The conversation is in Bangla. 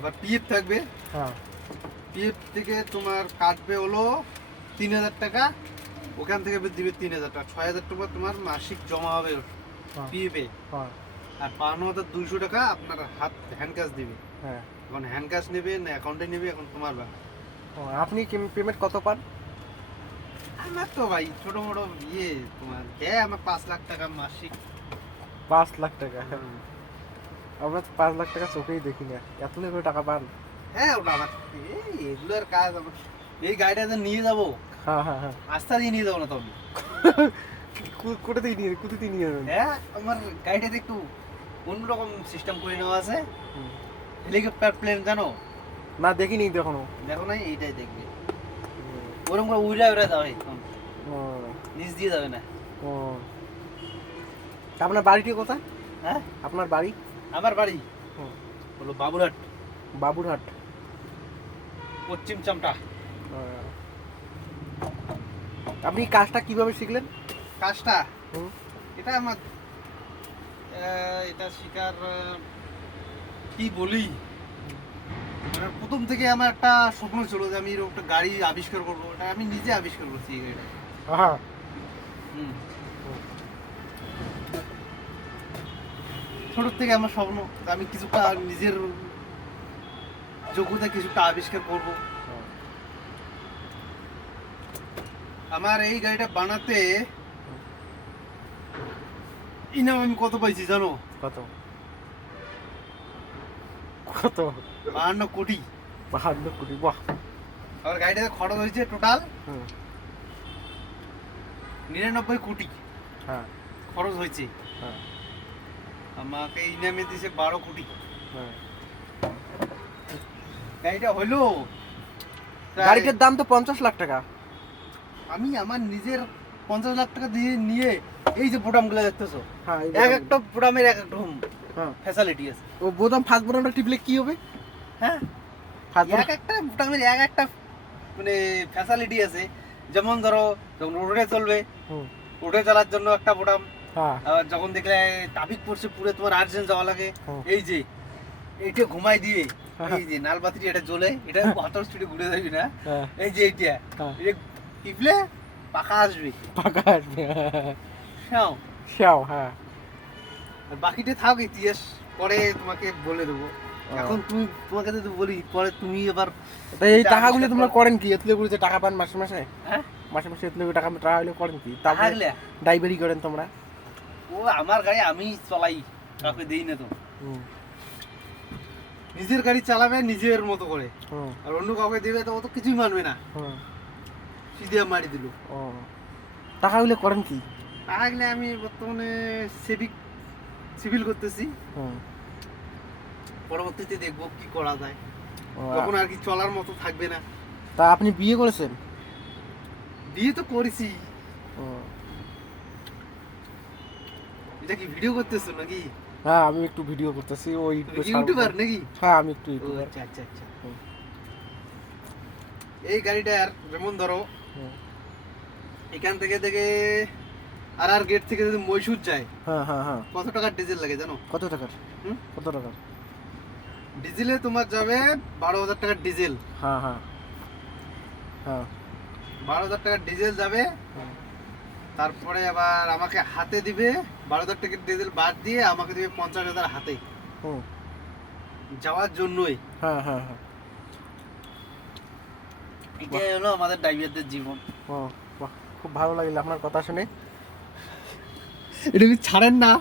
এবার পিএফ থাকবে। হ্যাঁ। পিএফ থেকে তোমার কাটবে হলো 3000 টাকা, ওখান থেকে দিবে 3000 টাকা, 6000 টাকা তোমার মাসিক জমা হবে পিএফে। হ্যাঁ। আর 5200 টাকা আপনার হ্যান্ড ক্যাশ দিবে। হ্যাঁ। এখন হ্যান্ড ক্যাশ নেবে না অ্যাকাউন্টে নেবে, এখন তোমার ব্যাপার। আপনি পেমেন্ট কত পান? আমার তো ভাই ছোট মোটো তোমার আমার 5 লাখ টাকা মাসিক। 5 লাখ টাকা? আমরা তো 5 লাখ টাকা চোখেই দেখি না, এত করে টাকা পান? হ্যাঁ, ওটা আমার এগুলোর কাজ। আমার এই গাড়িটা যে নিয়ে যাবো, হ্যাঁ হ্যাঁ হ্যাঁ। আস্তা দিয়ে নিয়ে যাবো না তবে। কোথা থেকে নিয়ে যাবেন? হ্যাঁ, আমার গাড়িটাতে একটু অন্যরকম সিস্টেম করে নেওয়া আছে। হেলিকপ্টার প্লেন জানো? না, দেখিনি এখনো। দেখো নাই, এইটাই দেখবে। ওরকম করে উড়া উড়া যাবে, নিচ দিয়ে যাবে না। আপনার বাড়িটি কোথায়? হ্যাঁ, আপনার বাড়ি? আমার বাড়ি হলো বাবুরহাট। বাবুরহাট, পশ্চিম চামটা। আপনি কাজটা কিভাবে শিখলেন? কাজটা এটা আমার এটা শিকার কি বলি, মানে প্রথম থেকে আমার একটা স্বপ্ন ছিল যে আমি এরকম একটা গাড়ি আবিষ্কার করবো। এটা আমি নিজে আবিষ্কার করছি এই গাড়িটা। হ্যাঁ। ছোট থেকে আমার স্বপ্ন আমি কিছুটা নিজের যোগ্যতা কিছুটা আবিষ্কার করব। আমার এই গাড়িটা বানাতে ইনাম আমি কত পাইছি জানো? কত? কত? 52 কোটি। 52 কোটি? বাহ। আমার গাড়িটাতে খরচ হয়েছে টোটাল 99 কোটি। হ্যাঁ, খরচ হয়েছে। হ্যাঁ। আমাকে ইনামে দিয়েছে 12 কোটি। হ্যাঁ। গাড়িটা হলো, গাড়িটার দাম তো 50 লাখ টাকা। আমি আমার নিজের 50 লাখ টাকা দিয়ে নিয়ে এই যে বোতামগুলো দেখতেছো, হ্যাঁ, এক একটা বোতামের এক একটা ফ্যাসিলিটি আছে। ও বোতাম, ফার্স্ট বোতামটা টিপলে কি হবে? হ্যাঁ, এক একটা বোতামের এক একটা মানে ফ্যাসিলিটি আছে। যেমন ধরো, যখন রোডে চলবে, রোডে চলার জন্য একটা বোতাম। আবার যখন দেখলে ট্রাফিক পড়ছে, পুরো তোমার আর্জেন্ট যাওয়া লাগে, এই যে এইটা ঘুমাই দিয়ে এই যে নালবাতিটি এটা জ্বলে, এটা হঠাৎ স্পিডে ঘুরে যাবি না, এই যে এইটা টিপলে পাকা আসবে। শাও শাও। হ্যাঁ। বাকিটা থাক, ইতিহাস পরে তোমাকে বলে দেবো। এখন তোমাকে যদি বলি, পরে তুমি এবার এই টাকাগুলো তোমরা করেন কি? এতলে করে যে টাকা পান মাসে মাসে? হ্যাঁ, মাসে মাসে এতলে টাকা হলে করেন কি? তাহলে ড্রাইভারি করেন তোমরা? ও আমার গাড়ি আমি চলাই, কাউকে দেই না তো। নিজের গাড়ি চালাবে নিজের মতো করে, আর অন্য কাউকে দেবে তো ও তো কিছুই মানবে না, সিধে মারি দিল। টাকাগুলো করেন কি? টাকাগুলো আমি বর্তমানে সিভিল করতেছি। পরবর্তীতে দেখবো কি করা যায়, তখন আর কি চলার মতো থাকবে না। তা আপনি বিয়ে করেছেন? বিয়ে তো করেছি। এটা কি ভিডিও করতেছো নাকি? হ্যাঁ, আমি একটু ভিডিও করতেছি। ওই ইউটিউবার নাকি? হ্যাঁ, আমি একটু ইউটিউবার। আচ্ছা আচ্ছা আচ্ছা। এই গাড়িটার যেমন ধরো এখান থেকে আর গেট থেকে যদি মহীশূর যায়, হ্যাঁ হ্যাঁ হ্যাঁ, কত টাকার ডিজেল লাগে জানো? কত টাকার? কত টাকার ডিজেলে তোমার যাবে 12,000 টাকার ডিজেল। হ্যাঁ হ্যাঁ হ্যাঁ, 12,000 টাকার ডিজেল যাবে। তারপরে আবার আমাকে হাতে দিবে 12,000 টাকার ডিজেল বাদ দিয়ে আমাকে দিবে 50,000 হাতে যাওয়ার জন্যই। হ্যাঁ হ্যাঁ হ্যাঁ, এটাই হলো আমাদের ড্রাইভারদের জীবন। বাহ, খুব ভালো লাগলো আপনার কথা শুনে। এটা ছাড়েন না।